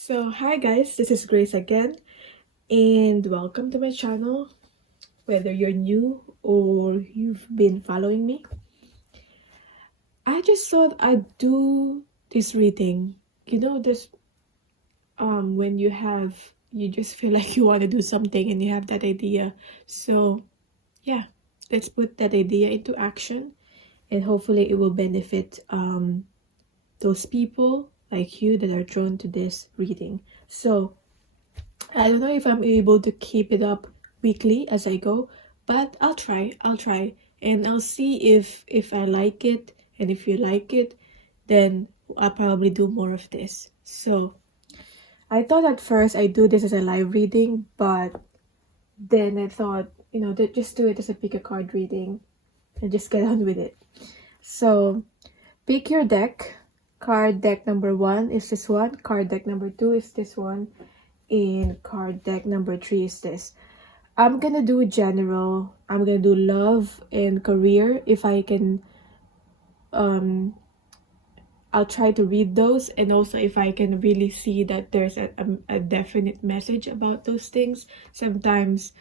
So hi guys, this is Grace again and welcome to my channel. Whether you're new or you've been following me, I just thought I'd do this reading. This when you just feel like you want to do something and you have that idea. So yeah, let's put that idea into action and hopefully it will benefit those people like you that are drawn to this reading. So I don't know if I'm able to keep it up weekly as I go, but I'll try. And I'll see if I like it, and if you like it, then I'll probably do more of this. So I thought at first I'd do this as a live reading, but then I thought, just do it as a pick a card reading and just get on with it. So pick your deck. Card deck number 1 is this one. Card deck number 2 is this one. And card deck number 3 is this. I'm gonna do general. I'm gonna do love and career. If I can, I'll try to read those, and also if I can really see that there's a definite message about those things. Sometimes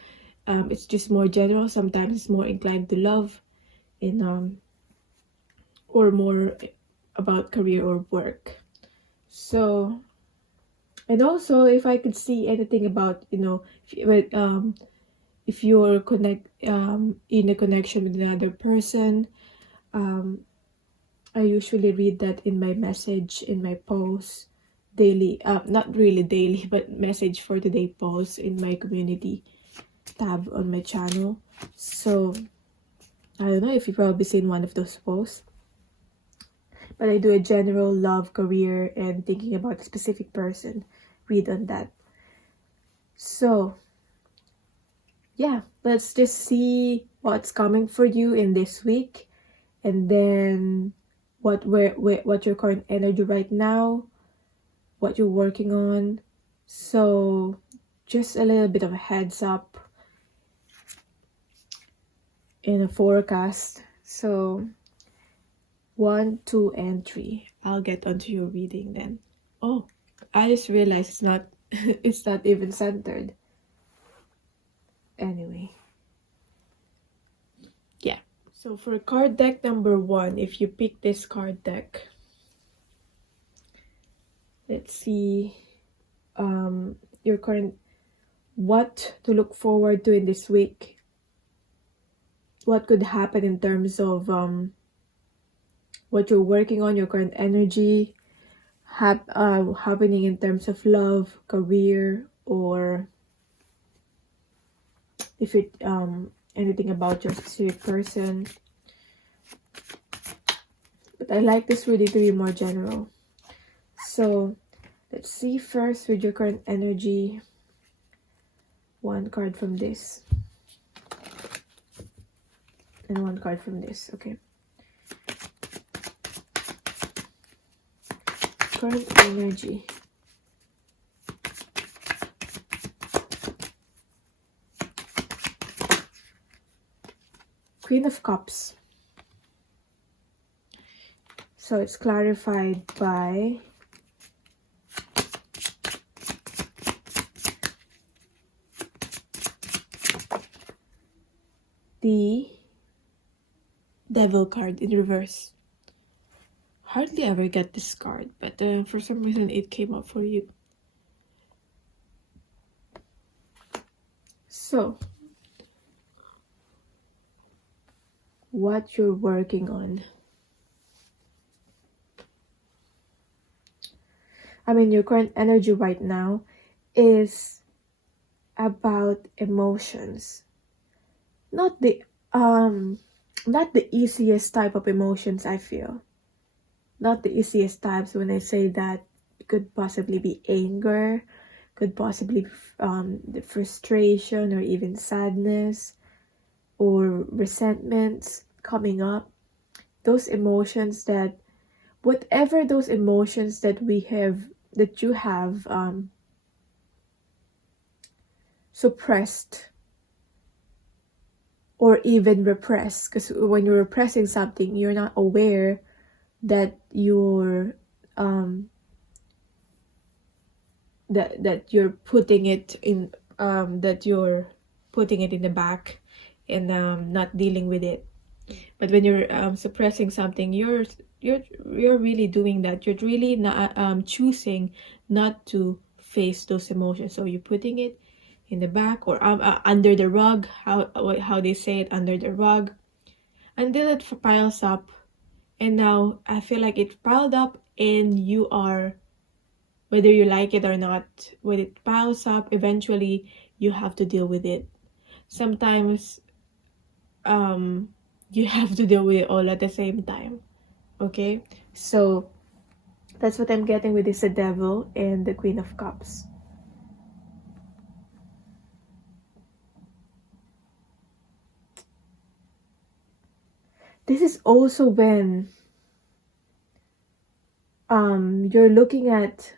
it's just more general. Sometimes it's more inclined to love, and or more about career or work. So, and also if I could see anything about if you're in a connection with another person, I usually read that in my message, in my post daily, not really daily, but message for today post in my community tab on my channel. So I don't know if you've probably seen one of those posts, but I do a general love, career, and thinking about a specific person. Read on that. So yeah, let's just see what's coming for you in this week, and then what your current energy right now, what you're working on. So just a little bit of a heads up in a forecast. So 1, 2, and 3. I'll get onto your reading then. Oh, I just realized it's not it's not even centered. Anyway. Yeah. So for card deck number 1, if you pick this card deck, let's see your current, what to look forward to in this week. What could happen in terms of what you're working on, your current energy, happening in terms of love, career, or if it anything about your specific person. But I like this reading to be more general. So let's see first with your current energy. One card from this and one card from this. Okay. Current energy. Queen of Cups. So it's clarified by the Devil card in reverse. Hardly ever get this card, but for some reason it came up for you. So what you're working on. Your current energy right now is about emotions. Not the easiest type of emotions, I feel. Not the easiest types. When I say that, it could possibly be anger, could possibly be the frustration or even sadness or resentments coming up. Those emotions that, whatever those emotions that you have suppressed or even repressed, because when you're repressing something, you're not aware that you're that you're putting it in the back and not dealing with it. But when you're suppressing something, you're really doing that. You're really not choosing not to face those emotions. So you're putting it in the back or under the rug, how they say it, under the rug, until it piles up. And now I feel like it piled up, and you are, whether you like it or not, when it piles up, eventually you have to deal with it. Sometimes you have to deal with it all at the same time. Okay, so that's what I'm getting with this, the Devil and the Queen of Cups. This is also when you're looking at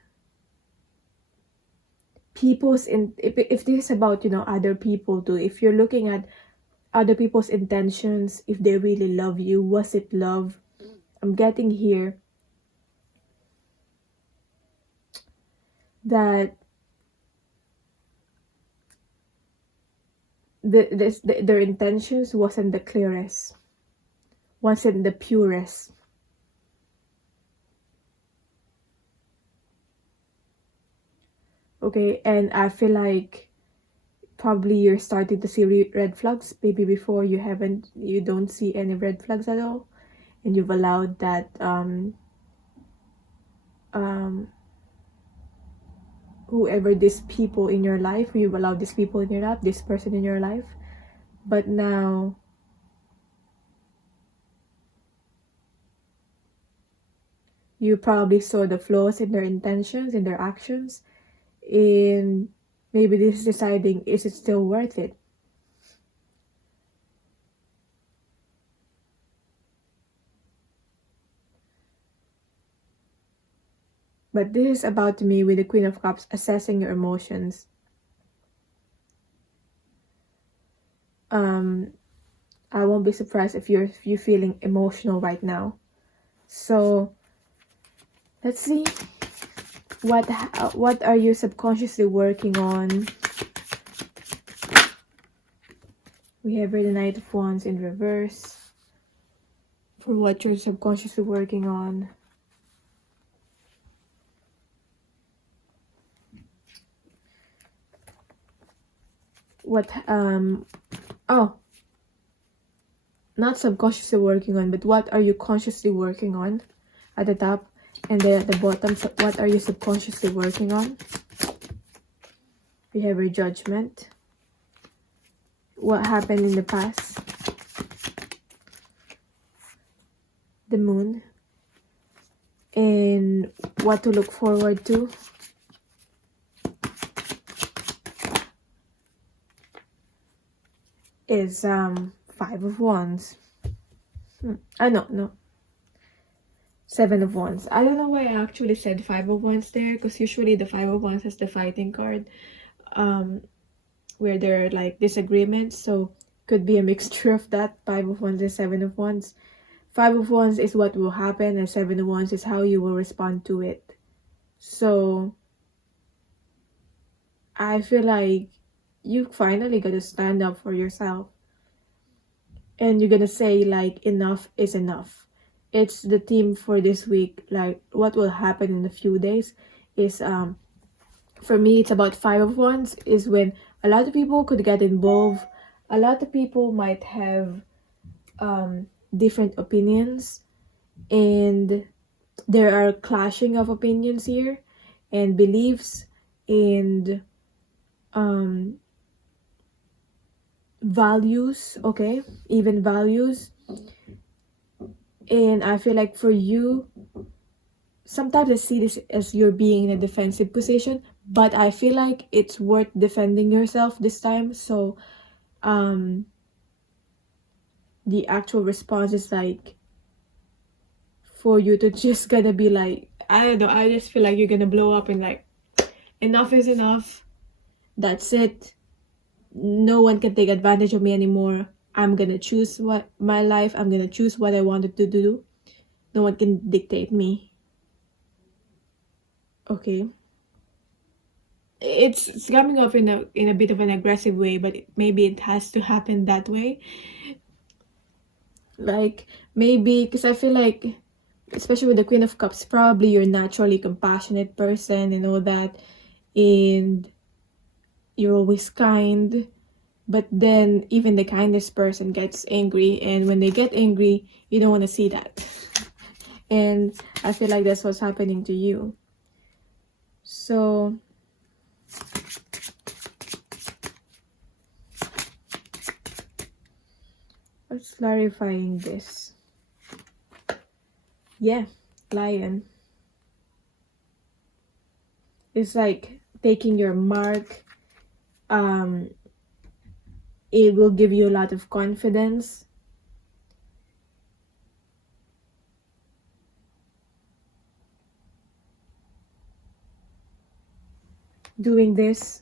people's if this is about, you know, other people too. If you're looking at other people's intentions, if they really love you, was it love? I'm getting here that their intentions wasn't the clearest, wasn't the purest. Okay, and I feel like probably you're starting to see red flags. Maybe before you don't see any red flags at all, and you've allowed that whoever these people in your life, you've allowed these people in your life, this person in your life. But now you probably saw the flaws in their intentions, in their actions, and maybe this is deciding, is it still worth it? But this is about, to me, with the Queen of Cups, assessing your emotions. I won't be surprised if you're feeling emotional right now. So let's see, what are you subconsciously working on? We have the Knight of Wands in reverse for what you're subconsciously working on. What not subconsciously working on, but what are you consciously working on at the top, and then at the bottom, what are you subconsciously working on? We have your Judgment. What happened in the past? The Moon. And what to look forward to? Is 5 of Wands. No. 7 of Wands. I don't know why I actually said 5 of Wands there, because usually the 5 of Wands has the fighting card, where there are like disagreements. So could be a mixture of that, 5 of Wands and 7 of Wands. 5 of Wands is what will happen, and 7 of Wands is how you will respond to it. So I feel like you finally gotta stand up for yourself, and you're gonna say like, enough is enough. It's the theme for this week. Like, what will happen in a few days is for me, it's about 5 of Wands, is when a lot of people could get involved. A lot of people might have different opinions, and there are clashing of opinions here, and beliefs, and values. Okay, even values. And I feel like for you, sometimes I see this as you're being in a defensive position, but I feel like it's worth defending yourself this time. So the actual response is like, for you to just gonna be like, I don't know, I just feel like you're gonna blow up and like, enough is enough. That's it. No one can take advantage of me anymore. I'm gonna choose what my life. I'm gonna choose what I wanted to do. No one can dictate me. Okay. it's coming off in a bit of an aggressive way, but maybe it has to happen that way. Like, maybe because I feel like, especially with the Queen of Cups, probably you're naturally compassionate person and all that, and you're always kind. But then even the kindest person gets angry, and when they get angry, you don't want to see that. And I feel like that's what's happening to you. So let's clarifying this. Yeah, Lion. It's like taking your mark. It will give you a lot of confidence. Doing this.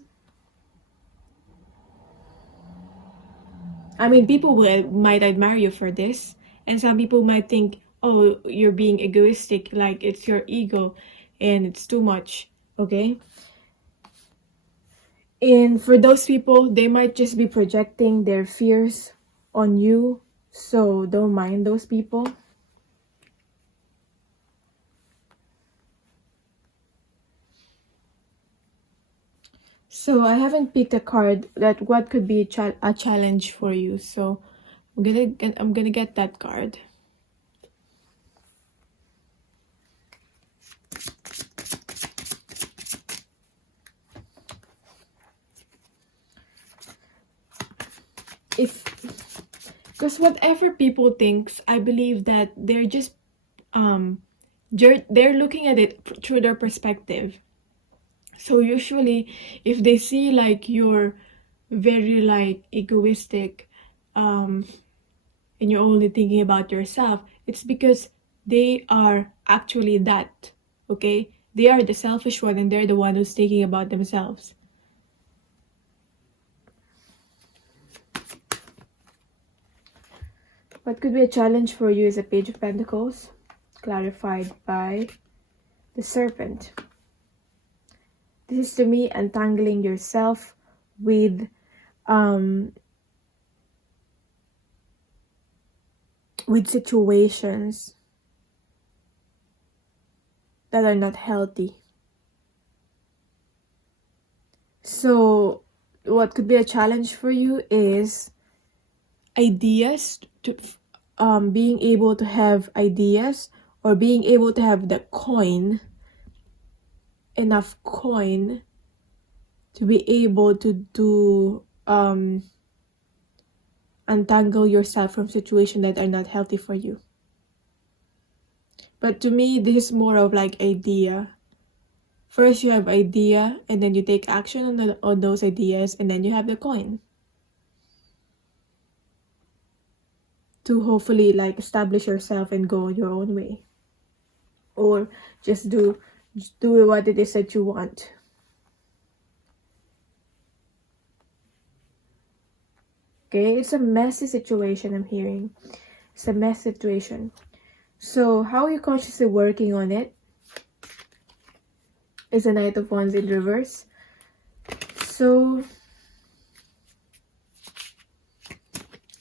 I mean, people might admire you for this, and some people might think, oh, you're being egoistic, like it's your ego and it's too much, okay? And for those people, they might just be projecting their fears on you, so don't mind those people. So I haven't picked a card that what could be a challenge for you, so I'm gonna get that card. Because whatever people thinks, I believe that they're just they're looking at it through their perspective. So usually if they see like you're very like egoistic, and you're only thinking about yourself, it's because they are actually that, okay? They are the selfish one, and they're the one who's thinking about themselves. What could be a challenge for you is a Page of Pentacles, clarified by the Serpent. This is to me untangling yourself with situations that are not healthy. So what could be a challenge for you is ideas, to being able to have ideas, or being able to have the enough coin to be able to do untangle yourself from situations that are not healthy for you. But to me, this is more of like idea. First you have idea, and then you take action on those ideas, and then you have the coin to hopefully like establish yourself and go your own way, or just do what it is that you want. Okay, it's a messy situation. I'm hearing it's a mess situation. So how are you consciously working on it? Is a Knight of Wands in reverse. So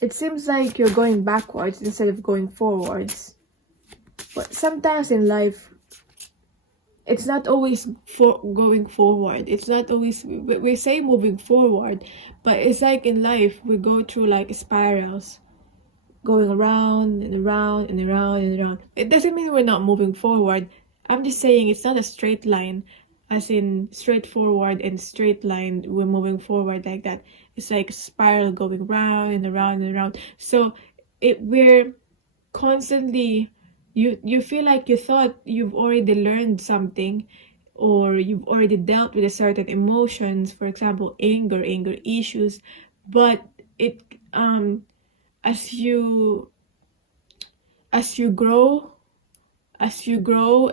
it seems like you're going backwards instead of going forwards. But sometimes in life, it's not always going forward. It's not always, we say moving forward, but it's like in life, we go through like spirals, going around and around and around and around. It doesn't mean we're not moving forward. I'm just saying it's not a straight line, as in straightforward and straight line, we're moving forward like that. It's like a spiral going round and around and around. So we're constantly, you feel like you thought you've already learned something, or you've already dealt with a certain emotions, for example anger issues, but it as you grow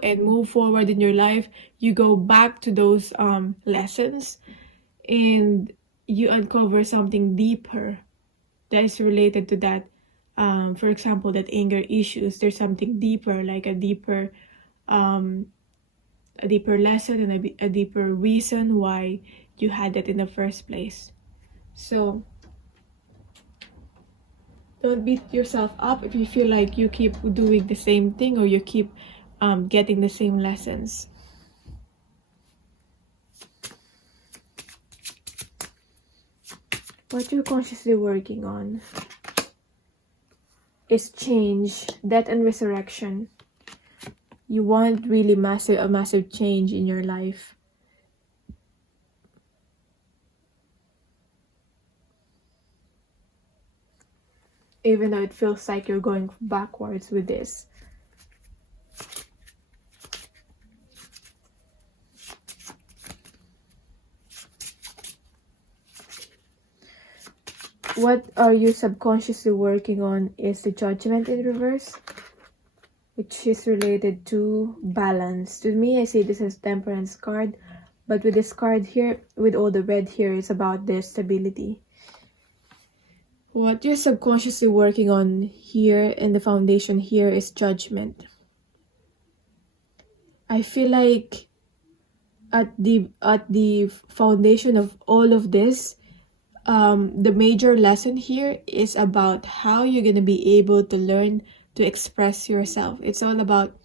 and move forward in your life, you go back to those lessons, and you uncover something deeper that is related to that. For example, that anger issues, there's something deeper, like a deeper a deeper lesson and a deeper reason why you had that in the first place. So don't beat yourself up if you feel like you keep doing the same thing or you keep getting the same lessons. What you're consciously working on is change, death and resurrection. You want really a massive change in your life. Even though it feels like you're going backwards with this. What are you subconsciously working on is the Judgment in reverse, which is related to balance. To me, I see this as Temperance card, but with this card here, with all the red here, it's about their stability. What you're subconsciously working on here and the foundation here is Judgment. I feel like at the foundation of all of this, the major lesson here is about how you're going to be able to learn to express yourself. It's all about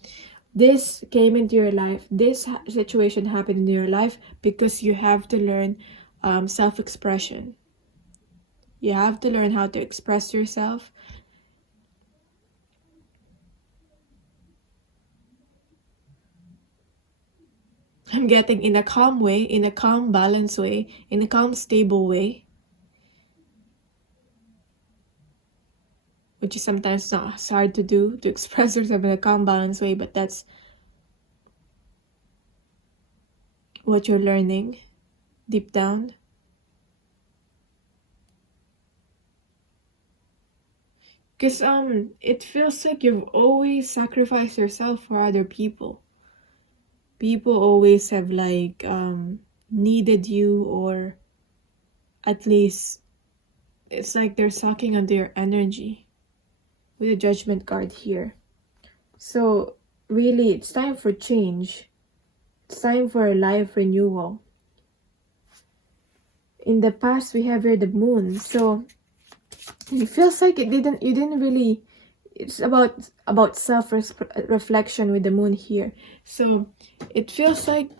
this came into your life, this situation happened in your life because you have to learn self-expression. You have to learn how to express yourself. I'm getting in a calm way, in a calm, balanced way, in a calm, stable way. Which is sometimes not hard to do, to express yourself in a calm, balanced way, but that's what you're learning deep down. Because it feels like you've always sacrificed yourself for other people. People always have like needed you, or at least it's like they're sucking onto your energy with the Judgment card here. So really, it's time for change. It's time for a life renewal. In the past, we have here the Moon. So it feels like you didn't really. It's about self-reflection with the Moon here. So it feels like,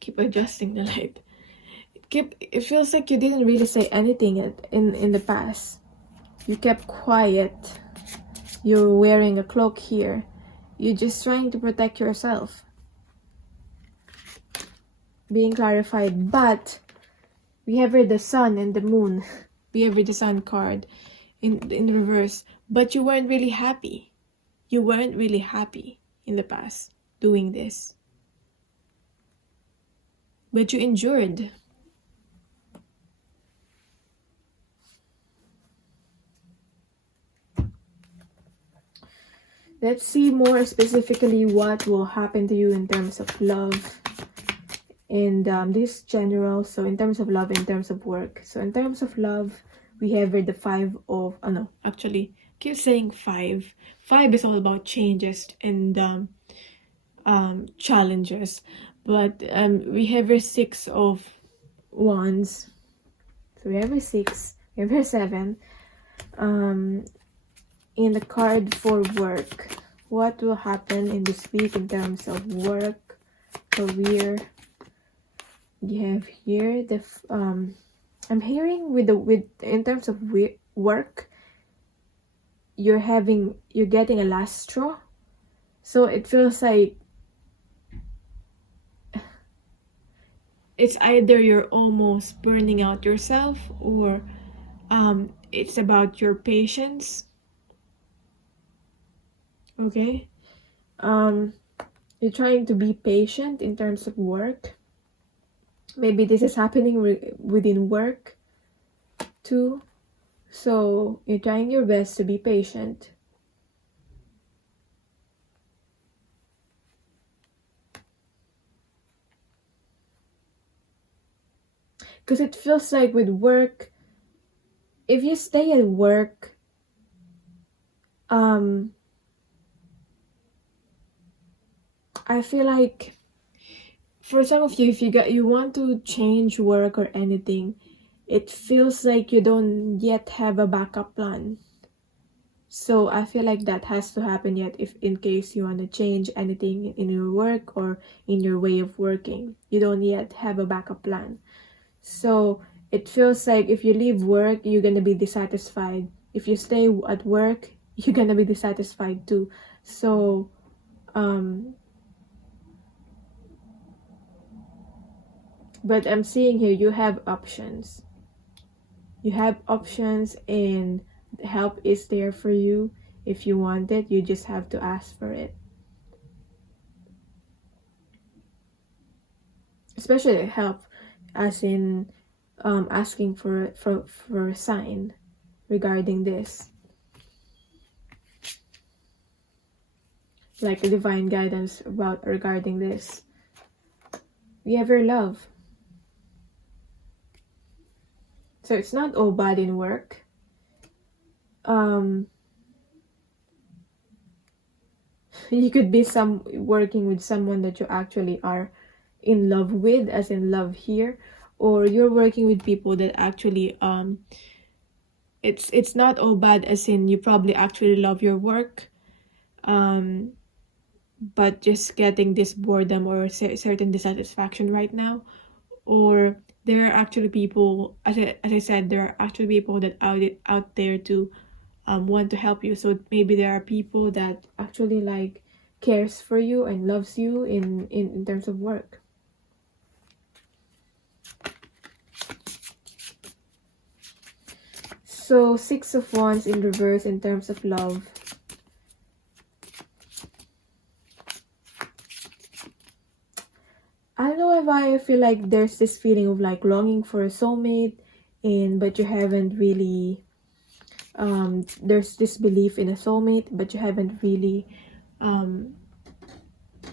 keep adjusting the light. It feels like you didn't really say anything in the past. You kept quiet. You're wearing a cloak here. You're just trying to protect yourself. Being clarified, but we have here the Sun and the Moon. We have here the Sun card in reverse. But you weren't really happy. You weren't really happy in the past doing this. But you endured. Let's see more specifically what will happen to you in terms of love. And this general, so in terms of love, in terms of work. So in terms of love, we have here the Five of, actually, keep saying 5. 5 is all about changes and challenges. But we have here 6 of Wands. So we have here 6, we have here 7. In the card for work, what will happen in this week in terms of work, career? You have here the I'm hearing with in terms of work, you're getting a last straw. So it feels like it's either you're almost burning out yourself, or it's about your patience. Okay, you're trying to be patient in terms of work. Maybe this is happening within work too. So you're trying your best to be patient. Because it feels like with work, if you stay at work, I feel like for some of you, if you want to change work or anything, it feels like you don't yet have a backup plan. So I feel like that has to happen yet, if in case you want to change anything in your work or in your way of working. You don't yet have a backup plan. So it feels like if you leave work, you're gonna be dissatisfied. If you stay at work, you're gonna be dissatisfied too. So but I'm seeing here you have options. You have options, and help is there for you. If you want it, you just have to ask for it. Especially help, as in asking for a sign regarding this, like a divine guidance about regarding this. We have your love. So it's not all bad in work. You could be working with someone that you actually are in love with, as in love here, or you're working with people that actually it's not all bad, as in you probably actually love your work, but just getting this boredom or certain dissatisfaction right now. Or there are actually people, as I said, there are actually people that out there to want to help you. So maybe there are people that actually like cares for you and loves you in terms of work. So 6 of Wands in reverse in terms of love. I don't know why I feel like there's this feeling of like longing for a soulmate, but you haven't really there's this belief in a soulmate, but you haven't really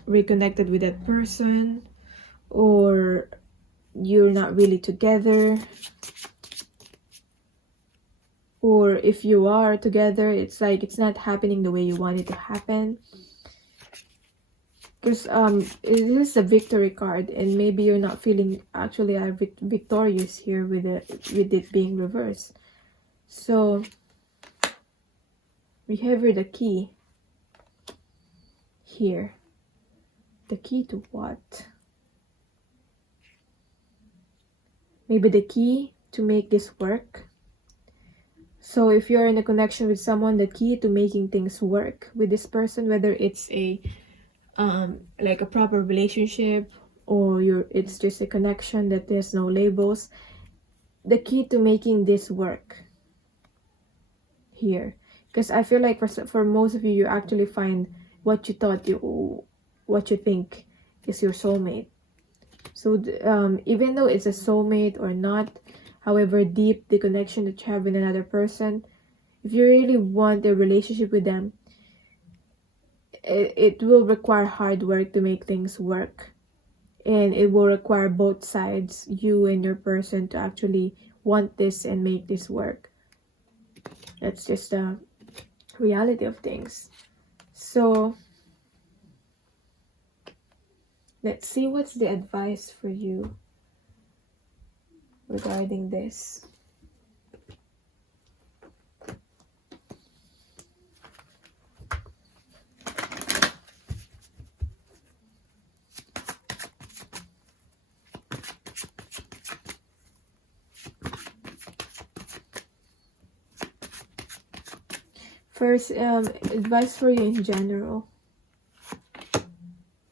reconnected with that person, or you're not really together, or if you are together, it's like it's not happening the way you want it to happen. Because it is a victory card, and maybe you're not feeling actually victorious here with it being reversed. So we have here the key here. The key to what? Maybe the key to make this work. So if you're in a connection with someone, the key to making things work with this person, whether it's a like a proper relationship, or it's just a connection that there's no labels, the key to making this work here. Because I feel like for most of you, you actually find what you think is your soulmate. So even though it's a soulmate or not, however deep the connection that you have with another person, if you really want a relationship with them, it will require hard work to make things work, and it will require both sides, you and your person, to actually want this and make this work. That's just the reality of things. So let's see what's the advice for you regarding this. First, advice for you in general.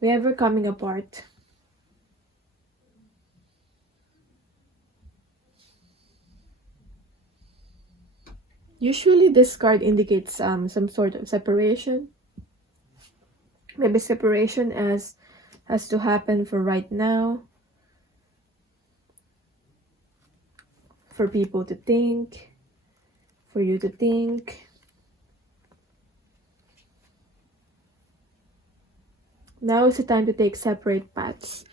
We have her coming apart. Usually this card indicates some sort of separation. Maybe separation has to happen for right now. For people to think. For you to think. Now is the time to take separate paths.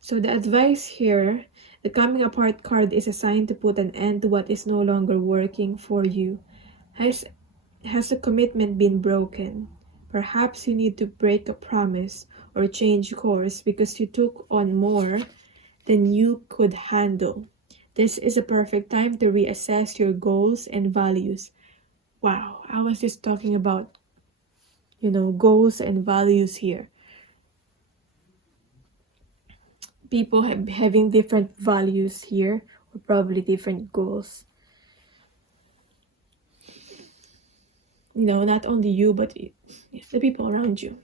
So the advice here, the coming apart card is a sign to put an end to what is no longer working for you. Has a commitment been broken? Perhaps you need to break a promise, or change course because you took on more than you could handle. This is a perfect time to reassess your goals and values. Wow, I was just talking about, goals and values here. People having different values here, or probably different goals. Not only you, but the people around you.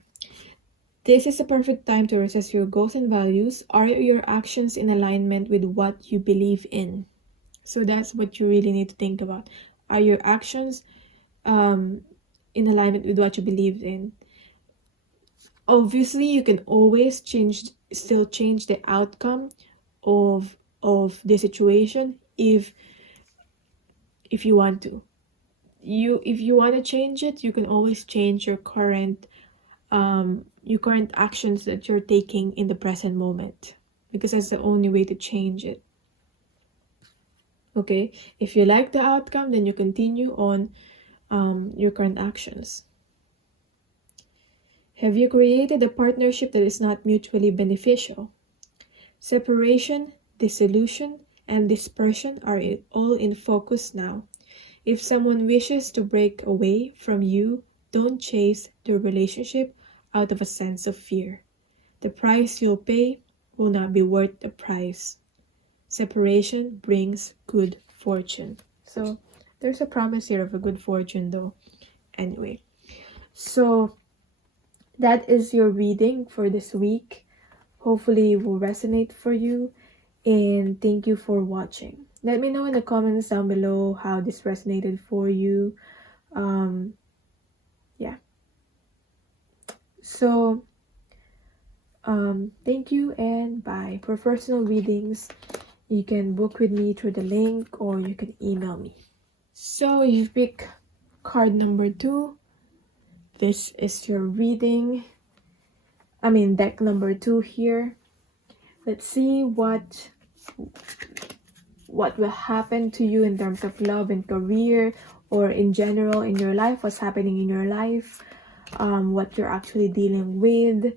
This is a perfect time to assess your goals and values. Are your actions in alignment with what you believe in? So that's what you really need to think about. Are your actions in alignment with what you believe in? Obviously, you can always still change the outcome of the situation if you want to. If you want to change it, you can always change your current actions that you're taking in the present moment, because that's the only way to change it. Okay, if you like the outcome, then you continue on your current actions. Have you created a partnership that is not mutually beneficial? Separation, dissolution, and dispersion are all in focus now. If someone wishes to break away from you, don't chase the relationship out of a sense of fear. The price you'll pay will not be worth the price. Separation brings good fortune. So there's a promise here of a good fortune though. Anyway, so that is your reading for this week. Hopefully it will resonate for you, and thank you for watching. Let me know in the comments down below how this resonated for you. Yeah. So thank you and bye. For personal readings, you can book with me through the link or you can email me. So you pick card number 2. This is your reading. Deck number 2 here. Let's see what will happen to you in terms of love and career, or in general in your life, what's happening in your life, what you're actually dealing with.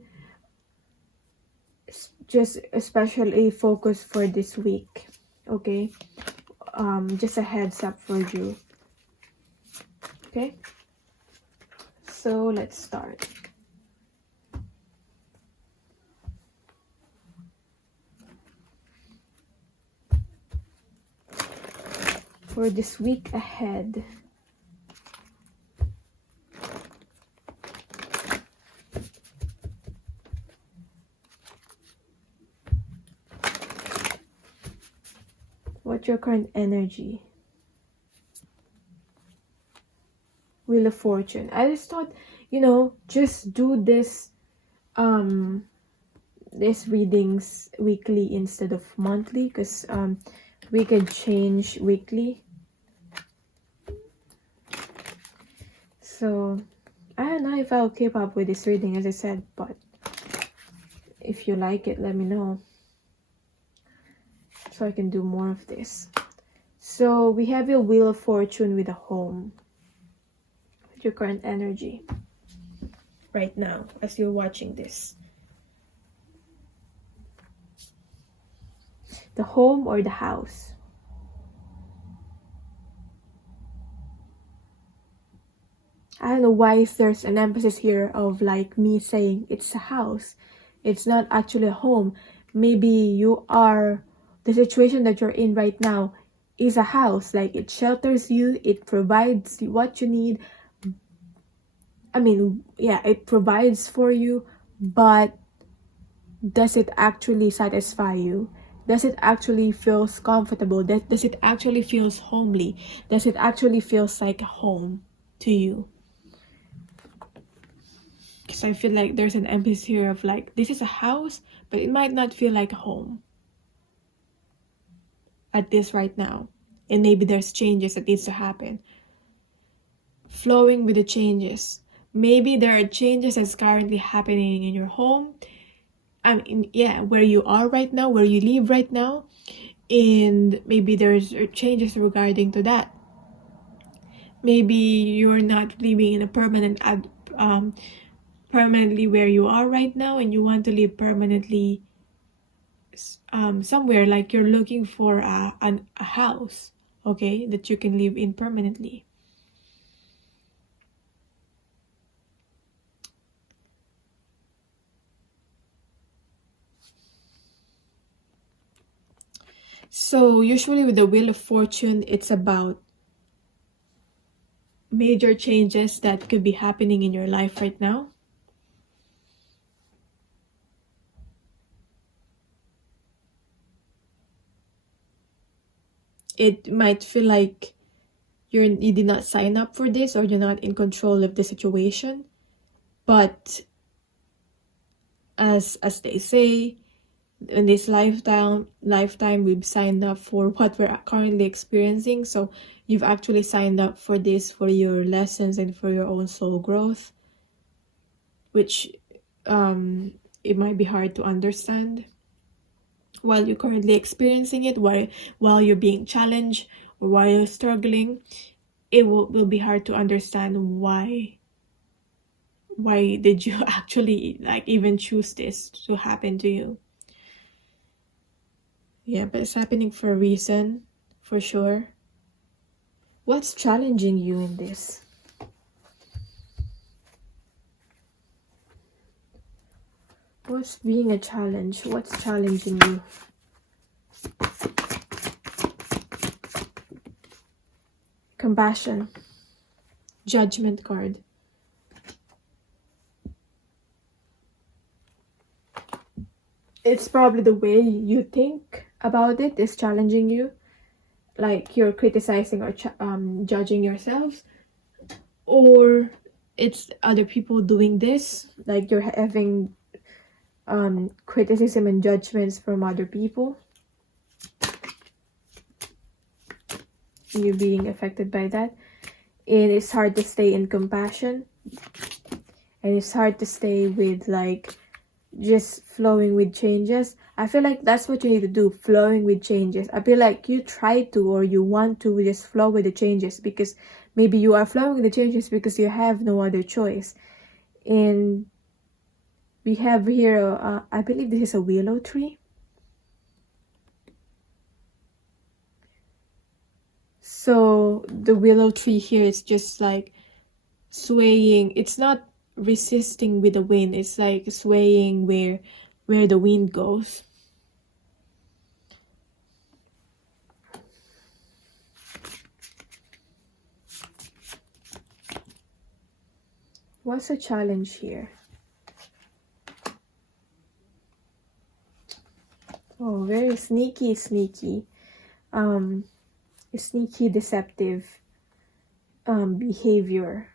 Just especially focus for this week, okay? Just a heads up for you. Okay, so let's start. For this week ahead, what's your current energy? Wheel of Fortune. I just thought, just do this readings weekly instead of monthly, because we can change weekly. So I don't know if I'll keep up with this reading, as I said, but if you like it, let me know so I can do more of this. So we have your Wheel of Fortune with a home. What's your current energy right now as you're watching this? The home or the house? I don't know why there's an emphasis here of like me saying it's a house. It's not actually a home. Maybe the situation that you're in right now is a house. Like it shelters you, it provides what you need. It provides for you, but does it actually satisfy you? Does it actually feels comfortable? Does it actually feels homely? Does it actually feels like a home to you? Because I feel like there's an emphasis here of like, this is a house, but it might not feel like a home at this right now. And maybe there's changes that needs to happen. Flowing with the changes. Maybe there are changes that's currently happening in your home. Where you are right now, where you live right now. And maybe there's changes regarding to that. Maybe you're not living in a permanent permanently where you are right now and you want to live permanently somewhere, like you're looking for a house, okay, that you can live in permanently. So usually with the Wheel of Fortune, it's about major changes that could be happening in your life right now. It might feel like you did not sign up for this, or you're not in control of the situation. But as they say, in this lifetime we've signed up for what we're currently experiencing. So you've actually signed up for this for your lessons and for your own soul growth, which it might be hard to understand while you're currently experiencing it, while you're being challenged or while you're struggling. It will be hard to understand why did you actually like even choose this to happen to you. Yeah, but it's happening for a reason, for sure. What's challenging you in this? What's being a challenge? What's challenging you? Compassion. Judgment card. It's probably the way you think about it is challenging you. Like you're criticizing or judging yourselves. Or it's other people doing this. Like you're having criticism and judgments from other people. You're being affected by that. And it's hard to stay in compassion. And it's hard to stay with like just flowing with changes. I feel like that's what you need to do, flowing with changes. I feel like you try to, or you want to just flow with the changes, because maybe you are flowing with the changes because you have no other choice. And we have here, I believe this is a willow tree. So the willow tree here is just like swaying. It's not resisting with the wind. It's like swaying where the wind goes. What's the challenge here? Oh, very sneaky, sneaky, deceptive behavior.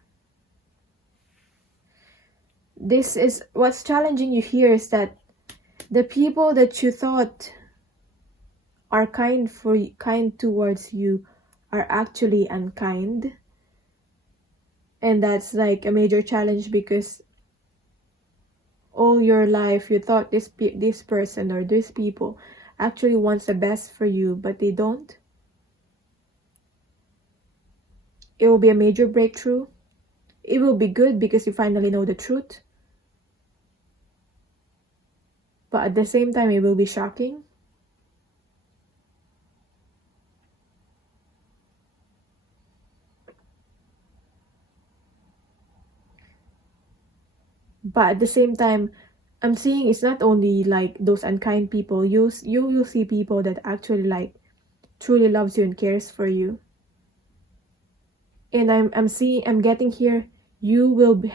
This is what's challenging you here, is that the people that you thought are kind towards you are actually unkind. And that's like a major challenge, because all your life you thought this person or these people actually wants the best for you, but they don't. It will be a major breakthrough. It will be good because you finally know the truth. But at the same time, it will be shocking. But at the same time, I'm seeing it's not only like those unkind people. You will see people that actually like truly loves you and cares for you. And I'm getting here, you will be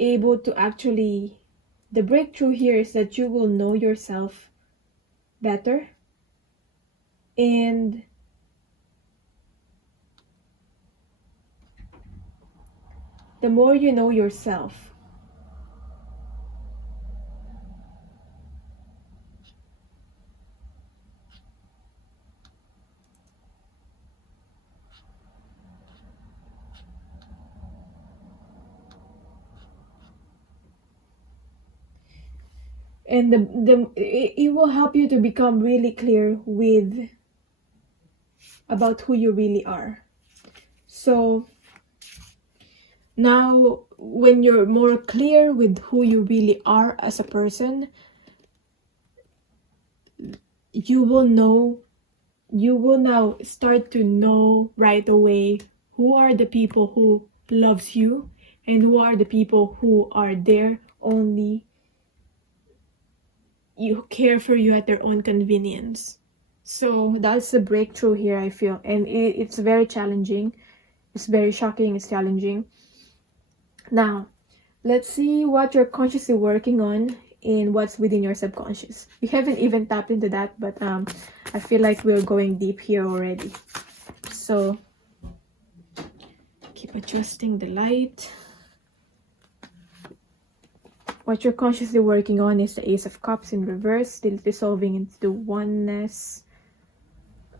able to actually, the breakthrough here is that you will know yourself better. And the more you know yourself, and it will help you to become really clear about who you really are. So Now, when you're more clear with who you really are as a person, you will now start to know right away who are the people who loves you and who are the people who are there only you care for you at their own convenience. So that's the breakthrough here, I feel, and it's very challenging. It's very shocking. It's challenging. Now, let's see what you're consciously working on and what's within your subconscious. We haven't even tapped into that, but I feel like we're going deep here already. So keep adjusting the light. What you're consciously working on is the Ace of Cups in reverse, still dissolving into oneness.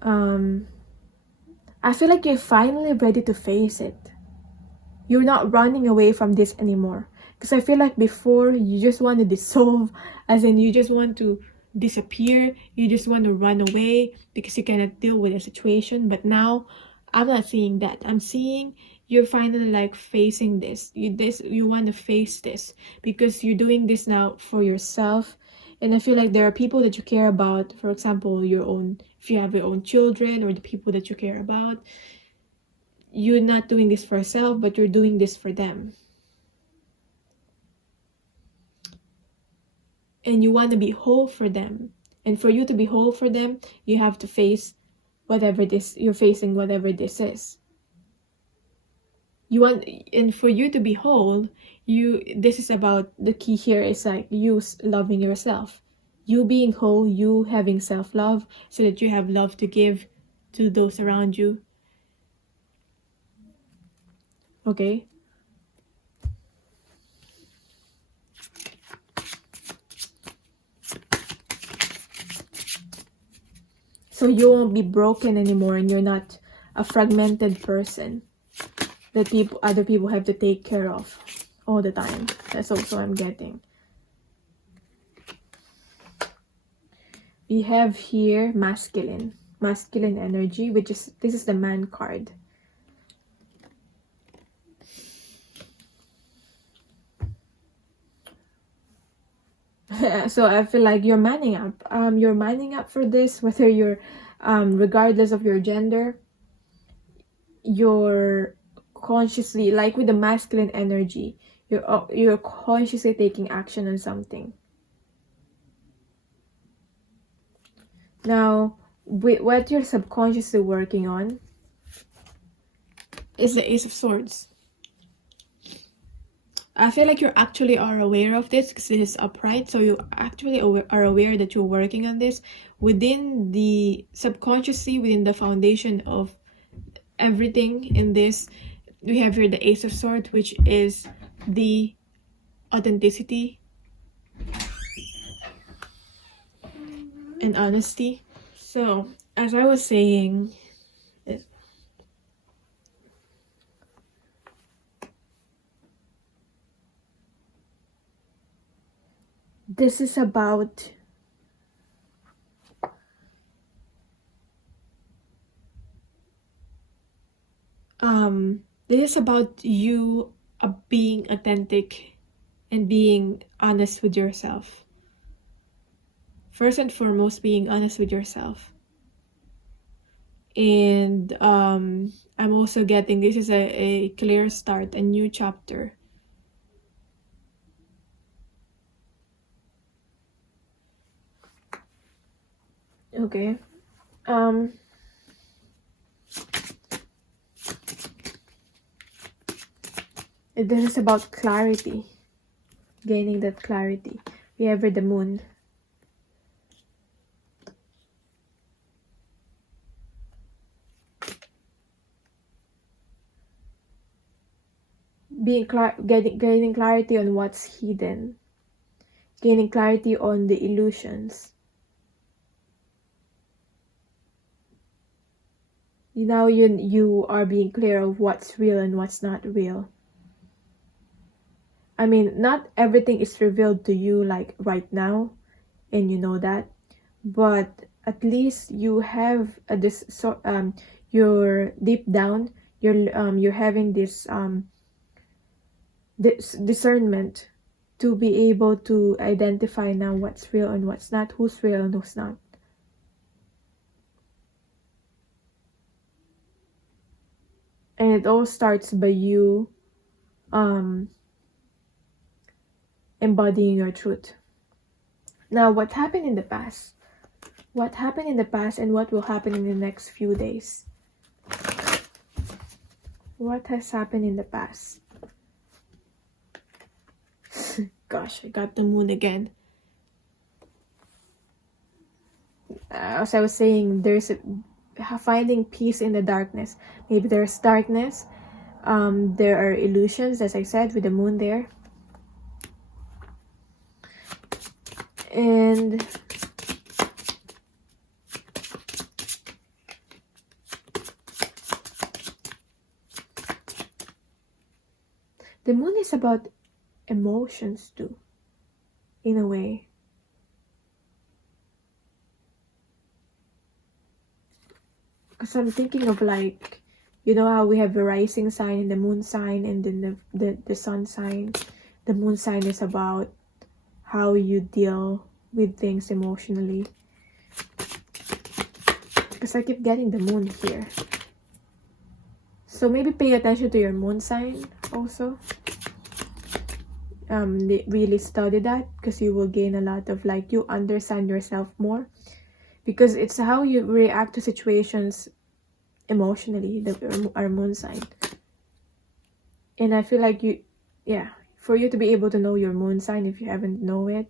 I feel like you're finally ready to face it. You're not running away from this anymore. Because I feel like before, you just want to dissolve, as in you just want to disappear, you just want to run away because you cannot deal with the situation. But now, I'm not seeing that. I'm seeing you're finally like facing this. You want to face this because you're doing this now for yourself. And I feel like there are people that you care about, for example, if you have your own children or the people that you care about, you're not doing this for yourself, but you're doing this for them. And you want to be whole for them. And for you to be whole for them, you have to face whatever you're facing, whatever this is. And for you to be whole, this is about, the key here is like you loving yourself. You being whole, you having self-love so that you have love to give to those around you. Okay? So you won't be broken anymore and you're not a fragmented person that other people have to take care of all the time. That's also I'm getting. We have here masculine energy, this is the man card. So I feel like you're manning up. You're manning up for this, whether you're, regardless of your gender, you're consciously, like with the masculine energy, you're consciously taking action on something. Now, with what you're subconsciously working on is the Ace of Swords. I feel like you actually are aware of this because it is upright, so you actually are aware that you're working on this within the subconsciously, within the foundation of everything in this. We have here the Ace of Swords, which is the authenticity and honesty. So, as I was saying, this is about you being authentic and being honest with yourself. First and foremost, being honest with yourself. And I'm also getting this is a clear start, a new chapter. Okay. This is about clarity, gaining that clarity. We have the moon. Gaining clarity on what's hidden, gaining clarity on the illusions. Now you are being clear of what's real and what's not real. I mean, not everything is revealed to you like right now, and you know that, but at least you have you're deep down, you're having this discernment to be able to identify now what's real and what's not, who's real and who's not. And it all starts by you embodying your truth. Now, what happened in the past? What happened in the past and what will happen in the next few days? What has happened in the past? Gosh, I got the moon again. As I was saying, there's finding peace in the darkness. Maybe there's darkness. There are illusions, as I said, with the moon there. And the moon is about emotions too, in a way. Because I'm thinking of, like, you know how we have the rising sign and the moon sign and then the sun sign. The moon sign is about how you deal with things emotionally. Because I keep getting the moon here. So maybe pay attention to your moon sign also. Really study that, because you will gain a lot of, like, you understand yourself more. Because it's how you react to situations emotionally, our moon sign. And I feel like for you to be able to know your moon sign, if you haven't know it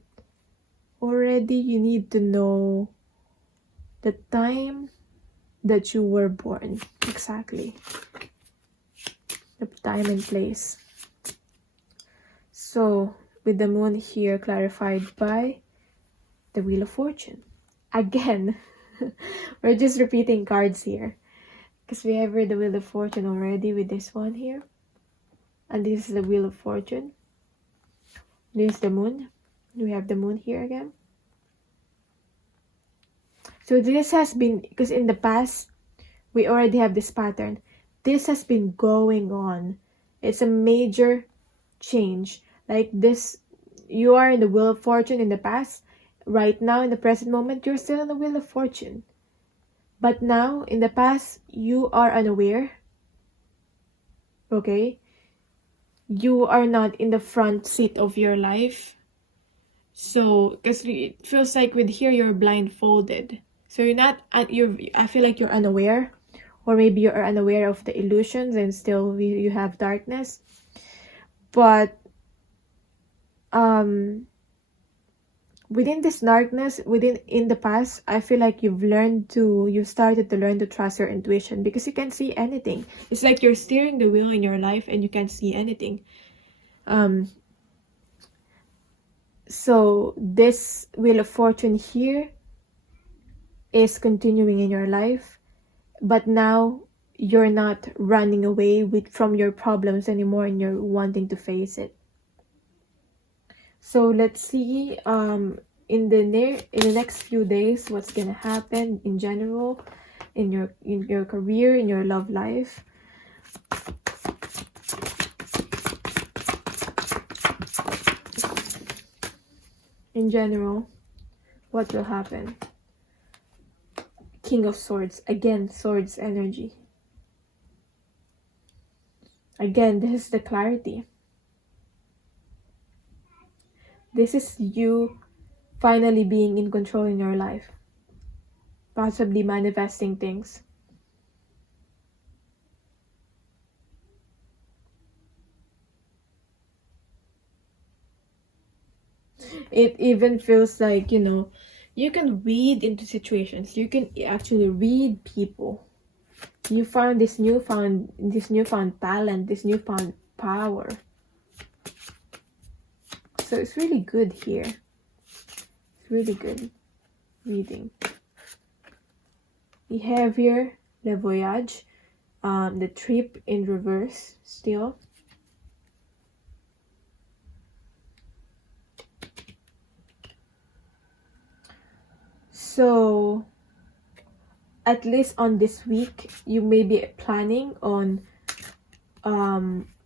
already, you need to know the time that you were born. Exactly. The time and place. So, with the moon here clarified by the Wheel of Fortune. Again, we're just repeating cards here. Because we have read the Wheel of Fortune already with this one here. And this is the Wheel of Fortune. This is the moon. We have the moon here again. So this has been, because in the past, we already have this pattern. This has been going on. It's a major change. Like this, you are in the Wheel of Fortune in the past. Right now, in the present moment, you're still in the Wheel of Fortune. But now, in the past, you are unaware. Okay? You are not in the front seat of your life. So, because it feels like with here, you're blindfolded. So you're not, I feel like you're unaware. Or maybe you are unaware of the illusions and still you have darkness. But, within this darkness, in the past, I feel like you started to learn to trust your intuition, because you can see anything. It's like you're steering the wheel in your life and you can't see anything. So this Wheel of Fortune here is continuing in your life, but now you're not running away from your problems anymore, and you're wanting to face it. So let's see in the next few days what's gonna happen in general, in your career, in your love life. In general, what will happen? King of Swords. Again, Swords energy. Again, this is the clarity. This is you finally being in control in your life. Possibly manifesting things. It even feels like, you can read into situations. You can actually read people. You found this newfound talent, this newfound power. So it's really good here. It's really good reading. We have here Le Voyage, the trip in reverse still. So, at least on this week, you may be planning on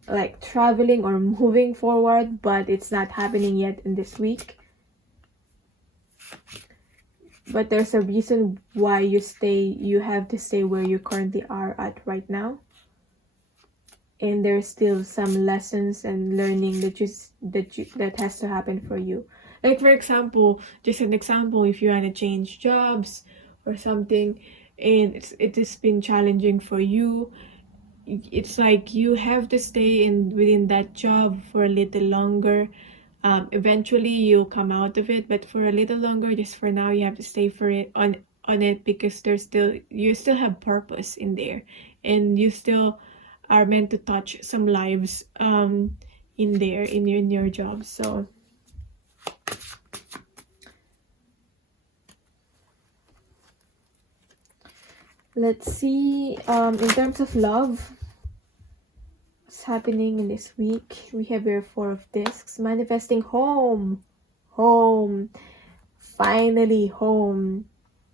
like traveling or moving forward, but it's not happening yet in this week. But there's a reason why you have to stay where you currently are at right now. And there's still some lessons and learning that has to happen for you. Like, for example, just an example, if you want to change jobs or something, and it has been challenging for you, it's like you have to stay within that job for a little longer. Eventually you'll come out of it, but for a little longer, just for now, you have to stay for it on it, because you still have purpose in there, and you still are meant to touch some lives in there in your job. So let's see, in terms of love, what's happening in this week. We have your 4 of discs, manifesting home, finally home,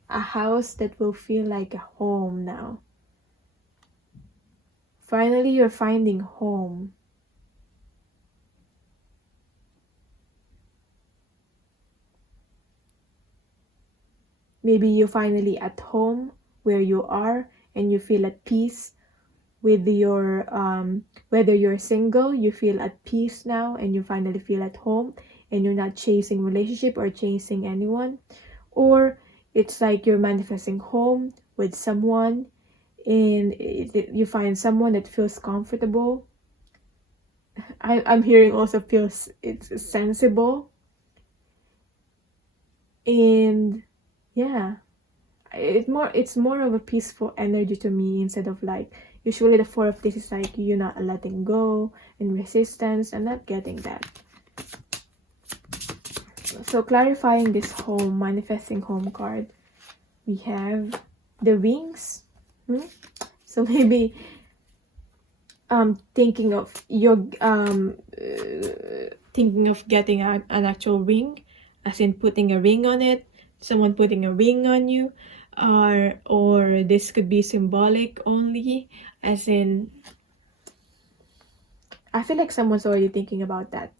a house that will feel like a home now. Finally, you're finding home. Maybe you're finally at home where you are, and you feel at peace with your, whether you're single, you feel at peace now, and you finally feel at home, and you're not chasing relationship or chasing anyone. Or it's like you're manifesting home with someone, and you find someone that feels comfortable. I'm hearing also feels it's sensible. And yeah, it's more of a peaceful energy to me, instead of like, usually the 4 of this is like you're not letting go and resistance. I'm not getting that. So clarifying this home, manifesting home card, we have the wings. So maybe thinking of getting an actual ring, as in putting a ring on it, someone putting a ring on you, or this could be symbolic only, as in, I feel like someone's already thinking about that,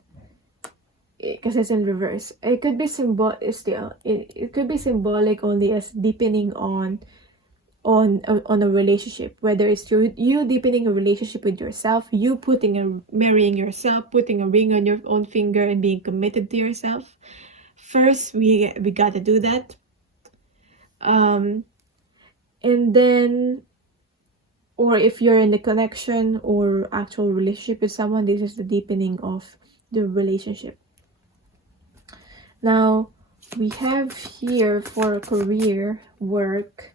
because it's in reverse. It could be it could be symbolic only, as deepening on a relationship, whether it's you deepening a relationship with yourself, you marrying yourself, putting a ring on your own finger, and being committed to yourself. First, we gotta do that, and then, or if you're in a connection or actual relationship with someone, this is the deepening of the relationship. Now we have here for career, work.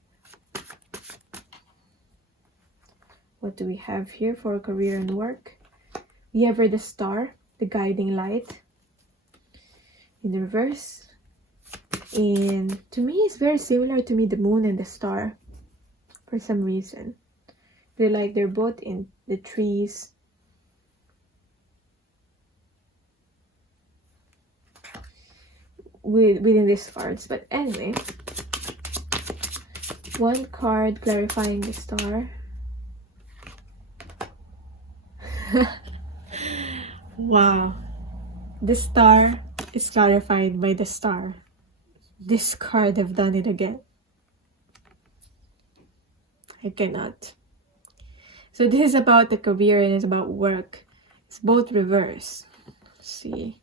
What do we have here for career and work? We have the star, the guiding light, in the reverse. And to me, it's very similar to me, the moon and the star, for some reason. They're both in the trees. Within these cards. But anyway, one card clarifying the star. Wow, the star is clarified by the star. This card have done it again. I cannot. So this is about the career and it's about work. It's both reverse. Let's see,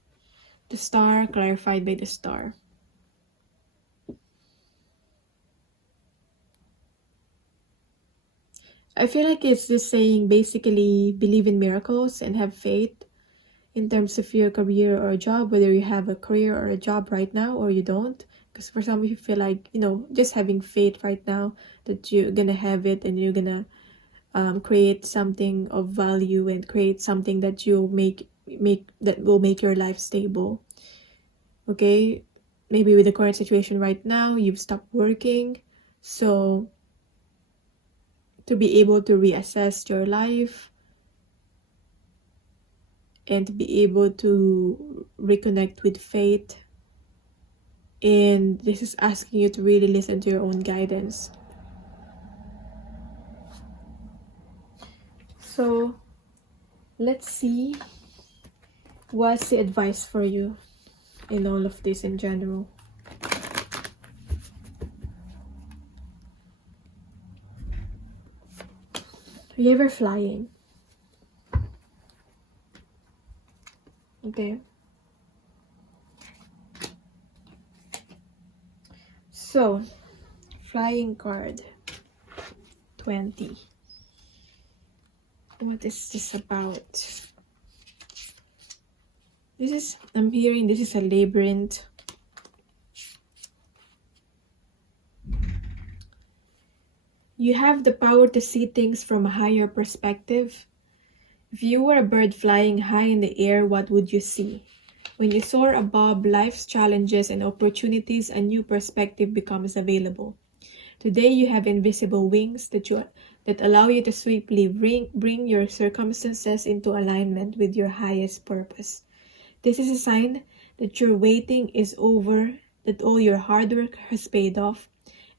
the star clarified by the star. I feel like it's just saying, basically, believe in miracles and have faith in terms of your career or a job, whether you have a career or a job right now or you don't. Because for some of you feel like, just having faith right now that you're gonna have it, and you're gonna create something of value and create something that you'll make that will make your life stable. Okay, maybe with the current situation right now, you've stopped working, so to be able to reassess your life and to be able to reconnect with faith. And this is asking you to really listen to your own guidance. So Let's see what's the advice for you in all of this in general. Are you ever flying? Okay. So, flying card 20. What is this about? I'm hearing this is a labyrinth. You have the power to see things from a higher perspective. If you were a bird flying high in the air, what would you see? When you soar above life's challenges and opportunities, a new perspective becomes available. Today you have invisible wings that allow you to swiftly bring your circumstances into alignment with your highest purpose. This is a sign that your waiting is over, that all your hard work has paid off,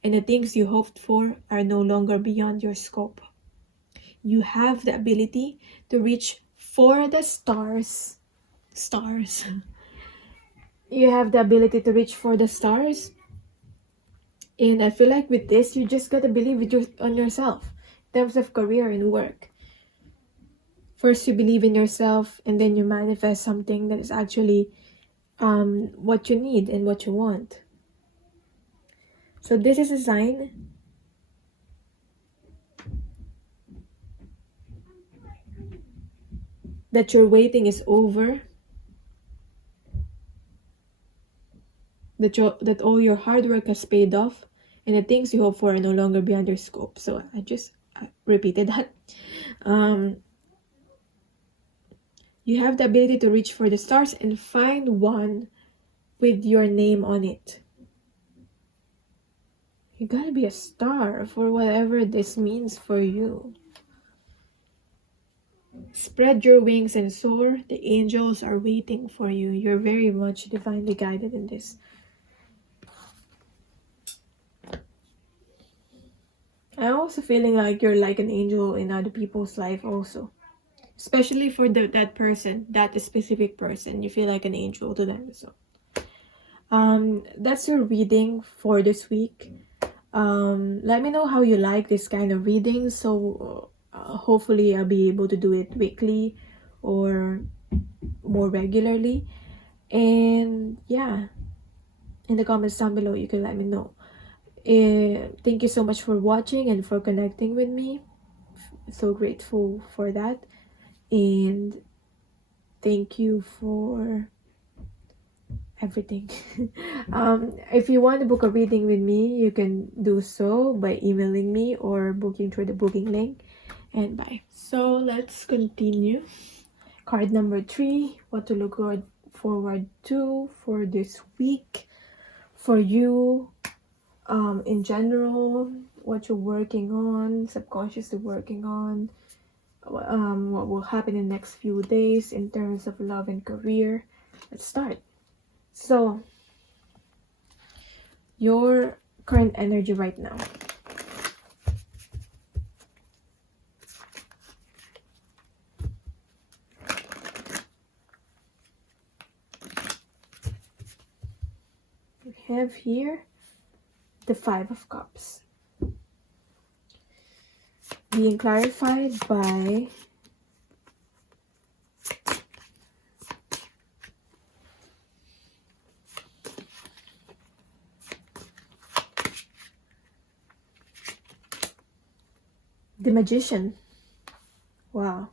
and the things you hoped for are no longer beyond your scope. You have the ability to reach for the stars. Stars. You have the ability to reach for the stars. And I feel like with this, you just gotta believe on yourself in terms of career and work. First, you believe in yourself, and then you manifest something that is actually what you need and what you want. So this is a sign that your waiting is over, that all your hard work has paid off, and the things you hope for are no longer beyond your scope. So I repeated that. You have the ability to reach for the stars and find one with your name on it. You gotta be a star for whatever this means for you. Spread your wings and soar. The angels are waiting for you. You're very much divinely guided in this. I'm also feeling like you're like an angel in other people's life also. Especially for that person, that specific person. You feel like an angel to them. So that's your reading for this week. Let me know how you like this kind of reading. So hopefully I'll be able to do it weekly or more regularly. And yeah, in the comments down below, you can let me know. Thank you so much for watching and for connecting with me. So grateful for that. And thank you for everything. If you want to book a reading with me, you can do so by emailing me or booking through the booking link. And bye. So let's continue. Card number 3, what to look forward to for this week for you, in general, what you're working on, subconsciously working on, what will happen in the next few days in terms of love and career. Let's start. So your current energy right now. We have here the 5 of Cups being clarified by the Magician. Wow,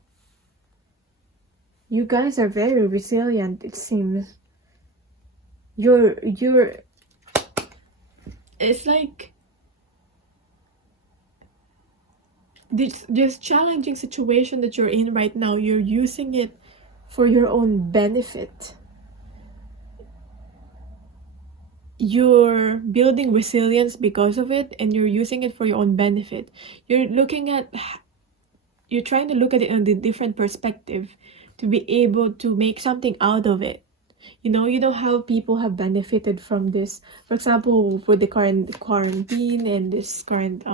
you guys are very resilient, it seems. You're it's like this challenging situation that you're in right now, you're using it for your own benefit. You're building resilience because of it, and you're using it for your own benefit. You're trying to look at it on the different perspective to be able to make something out of it. You know how people have benefited from this. For example, with the current quarantine and this current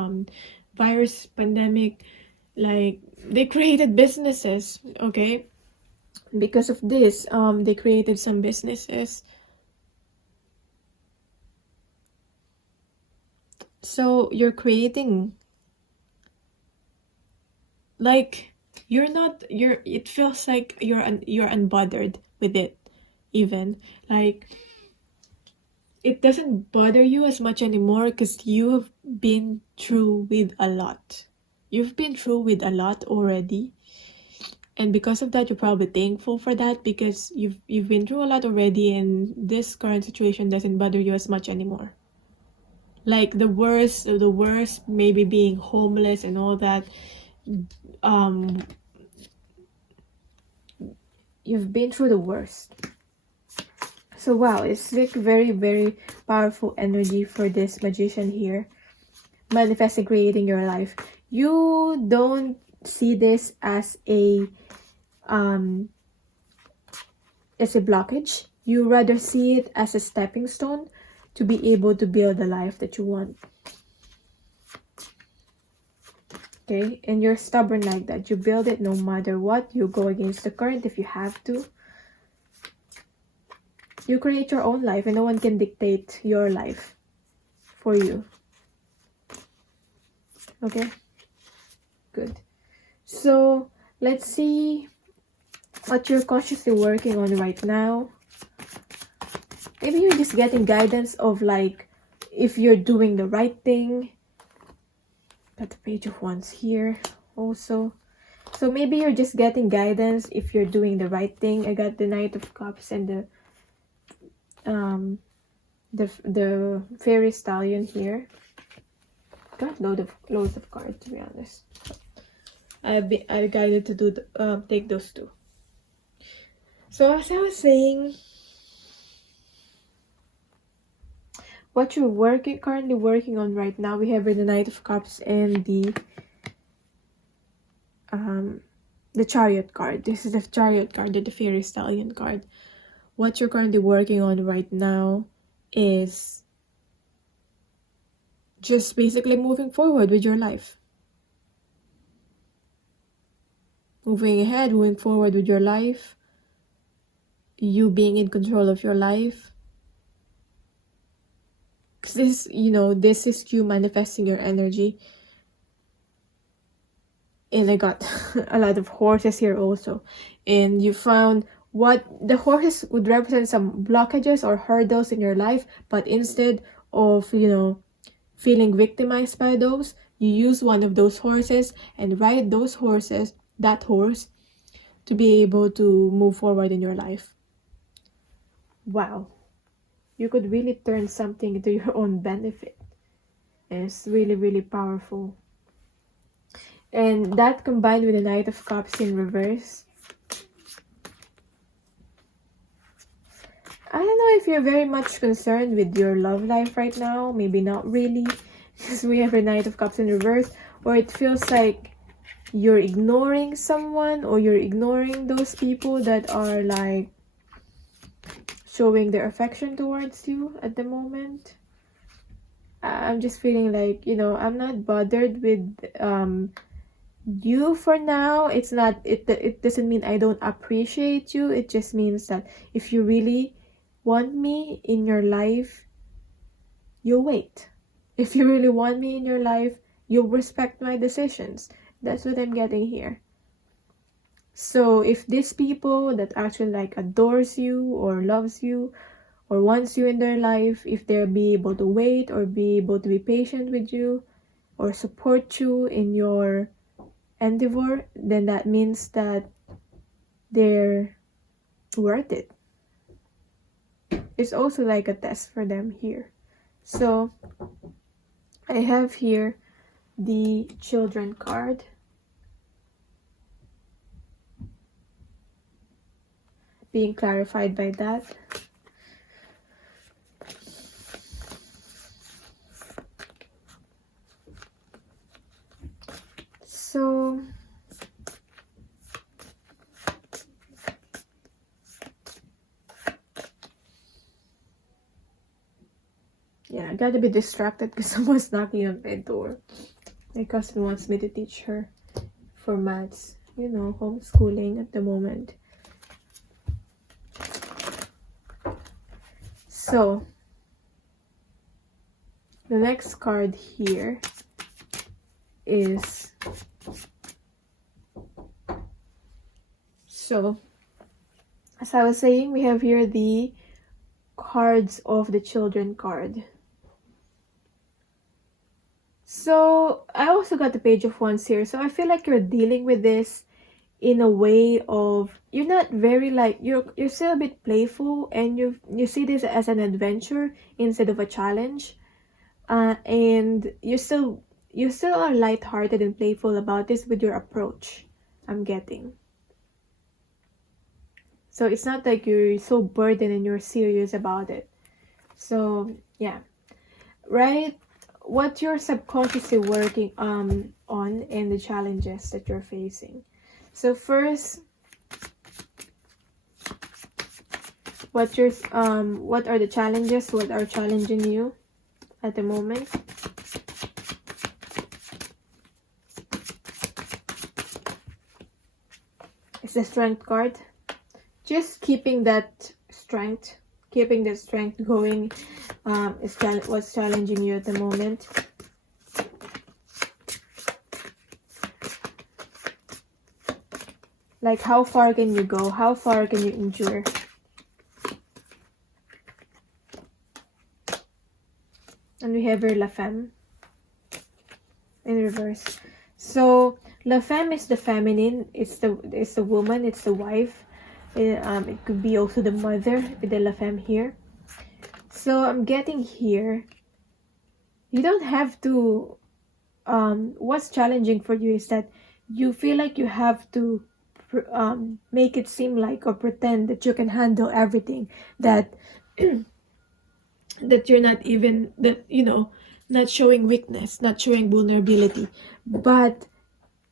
virus pandemic, Like, they created businesses, okay? Because of this, they created some businesses. So you're creating, like, it feels like you're unbothered with it, even. Like, it doesn't bother you as much anymore because you have been through with a lot. You've been through with a lot already. And because of that, you're probably thankful for that, because you've been through a lot already, and this current situation doesn't bother you as much anymore. Like, the worst maybe being homeless and all that, you've been through the worst. So wow, it's like very, very powerful energy for this magician here. Manifesting, creating your life. You don't see this as a blockage. You rather see it as a stepping stone to be able to build the life that you want. Okay, and you're stubborn like that. You build it no matter what. You go against the current if you have to. You create your own life, and no one can dictate your life for you. Okay, good. So let's see what you're consciously working on right now. Maybe you're just getting guidance of, like, if you're doing the right thing. Got the Page of Wands here also. So maybe you're just getting guidance if you're doing the right thing. I got the Knight of Cups and the Fairy Stallion here. Got loads of cards, to be honest. I guided to do take those two. So as I was saying, what you're currently working on right now, we have the Knight of Cups and the Chariot card. This is the Chariot card, the Fairy Stallion card. What you're currently working on right now is just basically moving forward with your life. Moving ahead, moving forward with your life. You being in control of your life. Because this is you manifesting your energy. And I got a lot of horses here also. And you found what the horses would represent, some blockages or hurdles in your life. But instead of, feeling victimized by those, you use one of those horses and ride that horse, to be able to move forward in your life. Wow. You could really turn something into your own benefit. And it's really, really powerful. And that combined with the Knight of Cups in reverse. I don't know if you're very much concerned with your love life right now. Maybe not really. Because we have the Knight of Cups in reverse. Or it feels like you're ignoring someone, or you're ignoring those people that are, like, showing their affection towards you at the moment. I'm just feeling like, I'm not bothered with you for now. It doesn't mean I don't appreciate you. It just means that if you really want me in your life, you'll wait. If you really want me in your life, you'll respect my decisions. That's what I'm getting here. So if these people that actually, like, adores you or loves you or wants you in their life, if they'll be able to wait or be able to be patient with you or support you in your endeavor, then that means that they're worth it. It's also like a test for them here. So I have here the Children card. Being clarified by that. So yeah, I gotta be distracted because someone's knocking on my door. My cousin wants me to teach her for maths. You know, homeschooling at the moment. So, the next card here is, so as I was saying, we have here the cards of the children card. So I also got the Page of Wands here. So I feel like you're dealing with this in a way of, you're not very like, you're still a bit playful, and you see this as an adventure instead of a challenge. And you still are lighthearted and playful about this with your approach, I'm getting. So it's not like you're so burdened and you're serious about it. So yeah, right? What you're subconsciously working on and the challenges that you're facing. So first, what are the challenges? What are challenging you at the moment? It's the Strength card. Just keeping that strength going is what's challenging you at the moment. Like, how far can you go? How far can you endure? And we have your La Femme in reverse. So La Femme is the feminine. It's the woman. It's the wife. It could be also the mother with the La Femme here. So I'm getting here, you don't have to, what's challenging for you is that you feel like you have to make it seem like, or pretend that you can handle everything, that that you're not even, that, you know, not showing weakness, not showing vulnerability. But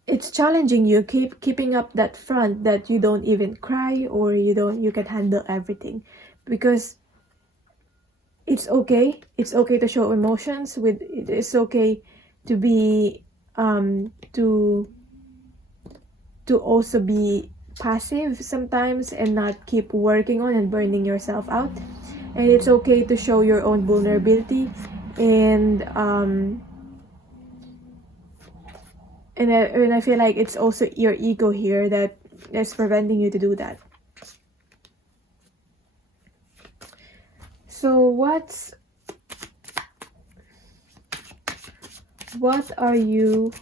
it's challenging you, keeping up that front that you don't even cry, or you can handle everything, because it's okay to show emotions. It's okay to be to also be passive sometimes and not keep working on and burning yourself out. And it's okay to show your own vulnerability, and I feel like it's also your ego here that's preventing you to do that. So what are you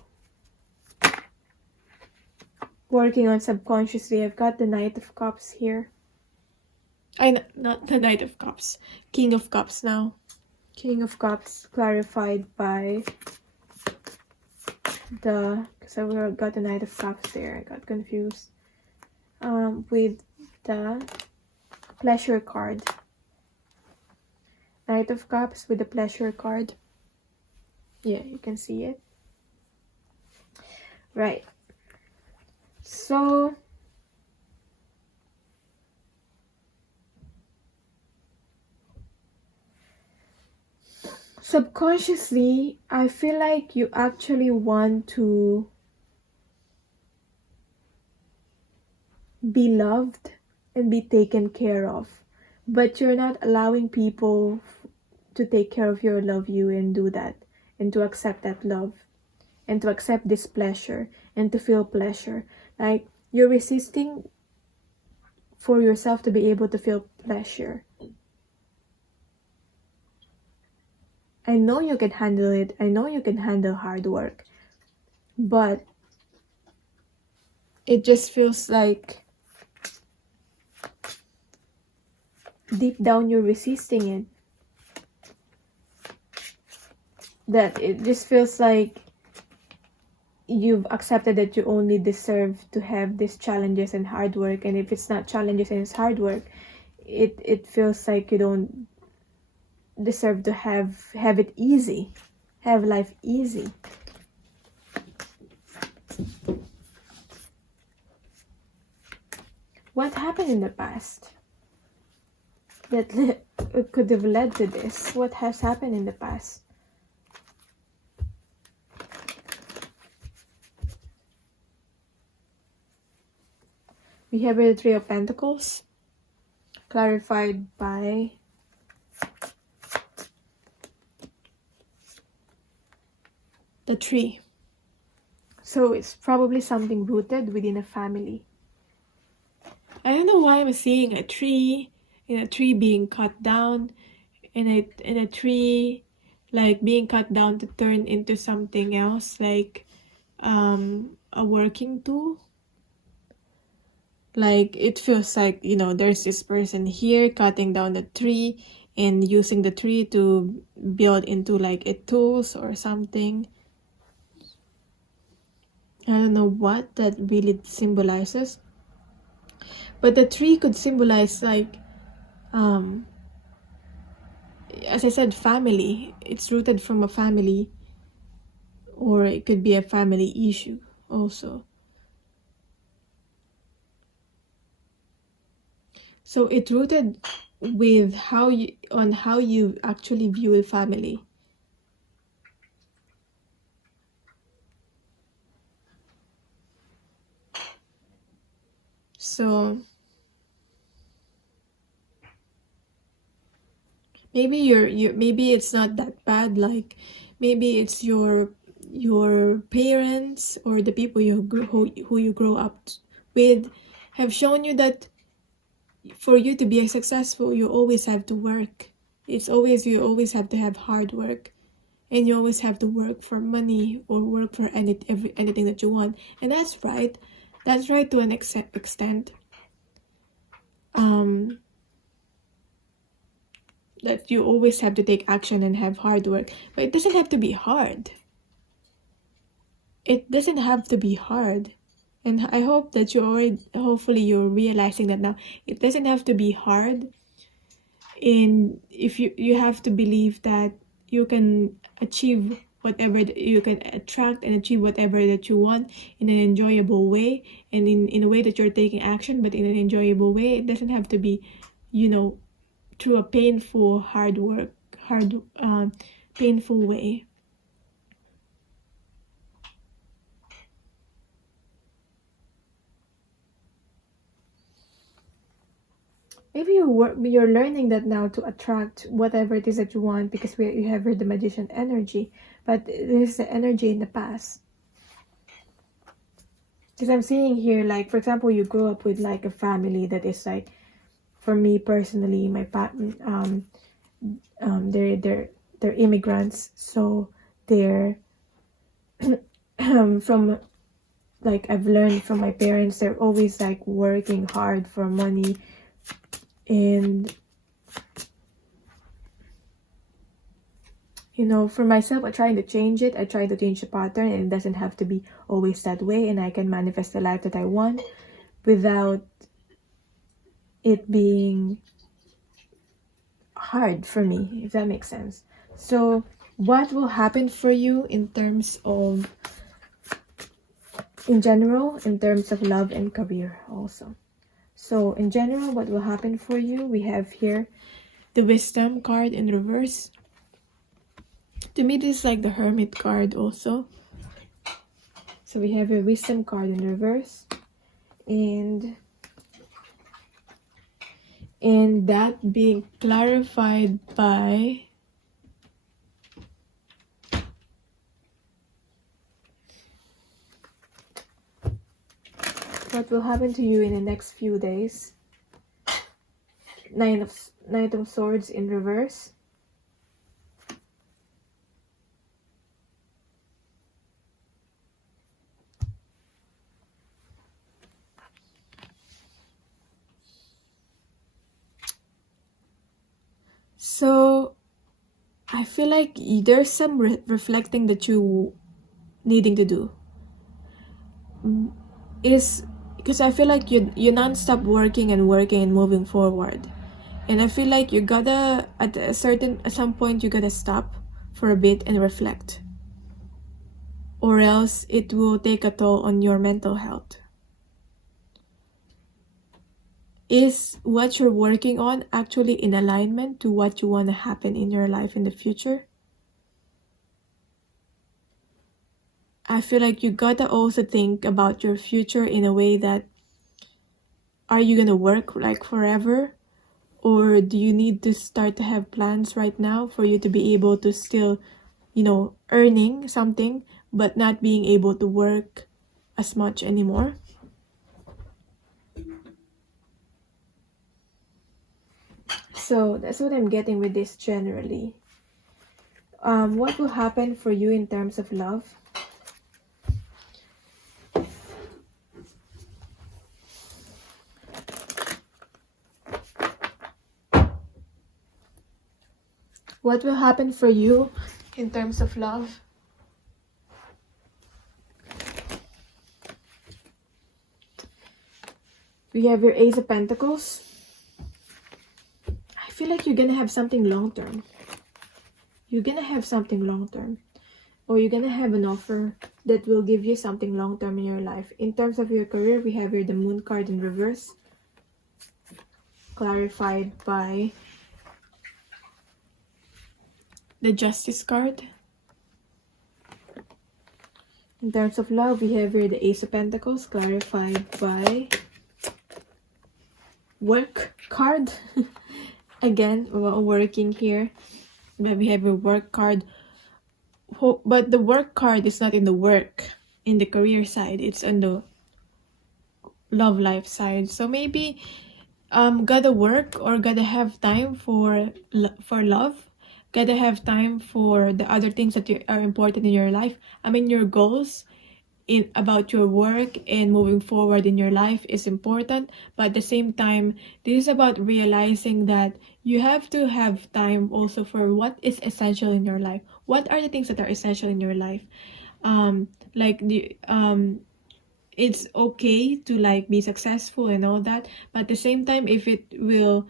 working on subconsciously? I've got the Knight of Cups here. Not the Knight of Cups. King of Cups now. King of Cups clarified by because I got the Knight of Cups there. I got confused. With the Pleasure card. Knight of Cups with the Pleasure card. Yeah, you can see it. Right. So subconsciously, I feel like you actually want to be loved and be taken care of, but you're not allowing people to take care of you or love you and do that, and to accept that love, and to accept this pleasure, and to feel pleasure. Like, you're resisting for yourself to be able to feel pleasure. I know you can handle it. I know you can handle hard work, but it just feels like deep down you're resisting it. That it just feels like you've accepted that you only deserve to have these challenges and hard work, and if it's not challenges and it's hard work, it feels like you don't deserve to have it easy, have life easy. What happened in the past that could have led to this? What has happened in the past? We have here the Three of Pentacles, clarified by the Tree. So it's probably something rooted within a family. I don't know why I'm seeing a tree, and a tree being cut down, and a tree like being cut down to turn into something else, like a working tool. Like it feels like, you know, there's this person here cutting down the tree and using the tree to build into like a tools or something. I don't know what that really symbolizes, but the tree could symbolize like as I said, family. It's rooted from a family, or it could be a family issue also. So it's rooted with how you actually view a family. So maybe maybe it's not that bad. Like maybe it's your parents or the people who you grow up with have shown you that for you to be successful, you always have to work. You always have to have hard work, and you always have to work for money or work for anything that you want. And that's right. That's right to an extent. That you always have to take action and have hard work, but it doesn't have to be hard. It doesn't have to be hard. And I hope that hopefully you're realizing that now. It doesn't have to be hard. And if you have to believe that you can achieve whatever you can attract and achieve whatever that you want in an enjoyable way, and in a way that you're taking action, but in an enjoyable way. It doesn't have to be, you know, through a painful painful way. Maybe you're learning that now to attract whatever it is that you want, because you have heard the Magician energy, but this is the energy in the past. Because I'm seeing here, like, for example, you grew up with like a family that is like, for me personally, they're immigrants, so they're from, like, I've learned from my parents, they're always like working hard for money. And you know, for myself, I try to change it. I try to change the pattern, and it doesn't have to be always that way, and I can manifest the life that I want without it being hard for me, if that makes sense. So what will happen for you in terms of, in general, in terms of love and career also? So in general, what will happen for you? We have here the Wisdom card in reverse. To me, this is like the Hermit card also. So we have a Wisdom card in reverse, and that being clarified by what will happen to you in the next few days. Knight of Swords in reverse. So I feel like there's some reflecting that you needing to do. Is because I feel like you non-stop working and moving forward. And I feel like you gotta, at some point, you gotta stop for a bit and reflect. Or else it will take a toll on your mental health. Is what you're working on actually in alignment to what you want to happen in your life in the future? I feel like you gotta also think about your future in a way that are you gonna work like forever? Or do you need to start to have plans right now for you to be able to still, earning something, but not being able to work as much anymore? So that's what I'm getting with this generally. What will happen for you in terms of love? What will happen for you in terms of love? We have your Ace of Pentacles. I feel like you're gonna have something long-term. You're gonna have something long-term. Or you're gonna have an offer that will give you something long-term in your life. In terms of your career, we have here the Moon card in reverse. Clarified by the Justice card. In terms of love, we have here the Ace of Pentacles, clarified by Work card. Again, we're working here. But we have a work card. But the work card is not in the work, in the career side. It's on the love life side. So maybe gotta work or gotta have time for love. Gotta have time for the other things that are important in your life. I mean, your goals about your work and moving forward in your life is important, but at the same time, this is about realizing that you have to have time also for what is essential in your life. What are the things that are essential in your life? It's okay to like be successful and all that, but at the same time, if it will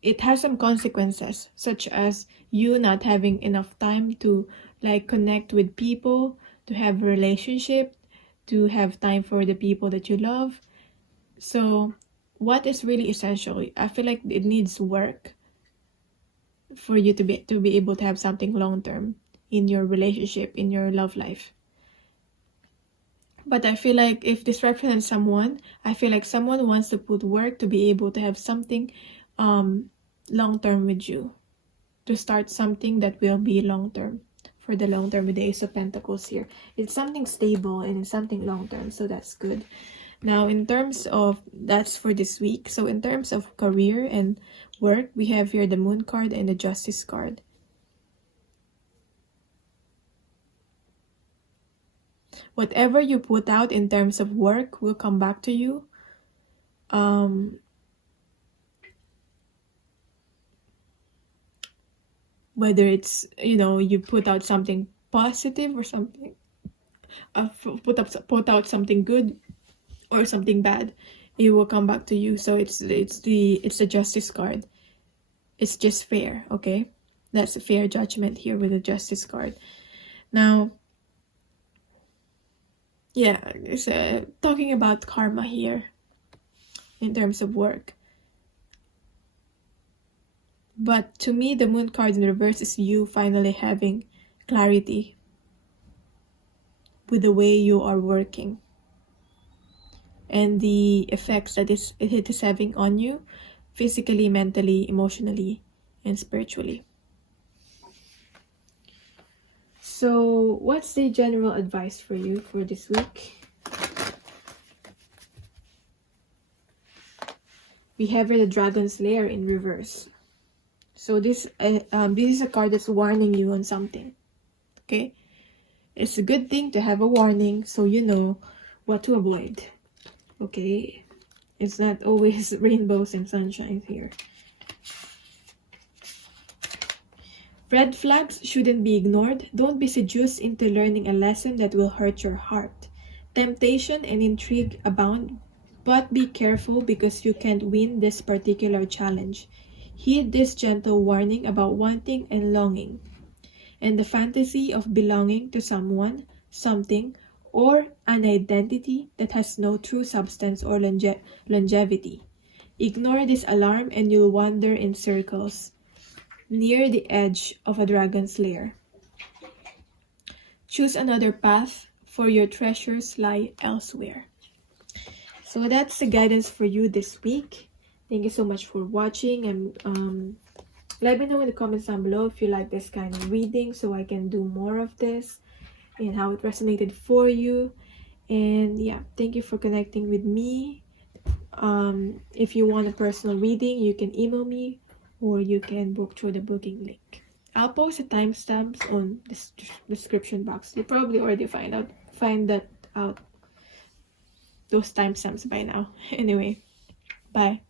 it has some consequences, such as you not having enough time to like connect with people, to have a relationship, to have time for the people that you love. So what is really essential? I feel like it needs work for you to be able to have something long term in your relationship, in your love life. But I feel like if this represents someone, I feel like someone wants to put work to be able to have something long term with you, to start something that will be long term. For the long term with the Ace of Pentacles here, it's something stable and it's something long term, so that's good. Now in terms of, that's for this week. So in terms of career and work, we have here the Moon card and the Justice card. Whatever you put out in terms of work will come back to you. Whether it's, you put out something positive or something, put out something good or something bad, it will come back to you. So it's the Justice card. It's just fair, okay? That's a fair judgment here with the Justice card. Now, yeah, it's talking about karma here in terms of work. But to me, the Moon card in reverse is you finally having clarity with the way you are working and the effects that it is having on you physically, mentally, emotionally, and spiritually. So what's the general advice for you for this week? We have the Dragon's Lair in reverse. So this is a card that's warning you on something, okay? It's a good thing to have a warning so you know what to avoid, okay? It's not always rainbows and sunshine here. Red flags shouldn't be ignored. Don't be seduced into learning a lesson that will hurt your heart. Temptation and intrigue abound, but be careful because you can't win this particular challenge. Heed this gentle warning about wanting and longing, and the fantasy of belonging to someone, something, or an identity that has no true substance or longevity. Ignore this alarm and you'll wander in circles near the edge of a dragon's lair. Choose another path, for your treasures lie elsewhere. So that's the guidance for you this week. Thank you so much for watching, and let me know in the comments down below if you like this kind of reading so I can do more of this and how it resonated for you. And yeah, thank you for connecting with me. If you want a personal reading, you can email me or you can book through the booking link. I'll post the timestamps on this description box. You probably already find that out, those timestamps by now. Anyway, bye.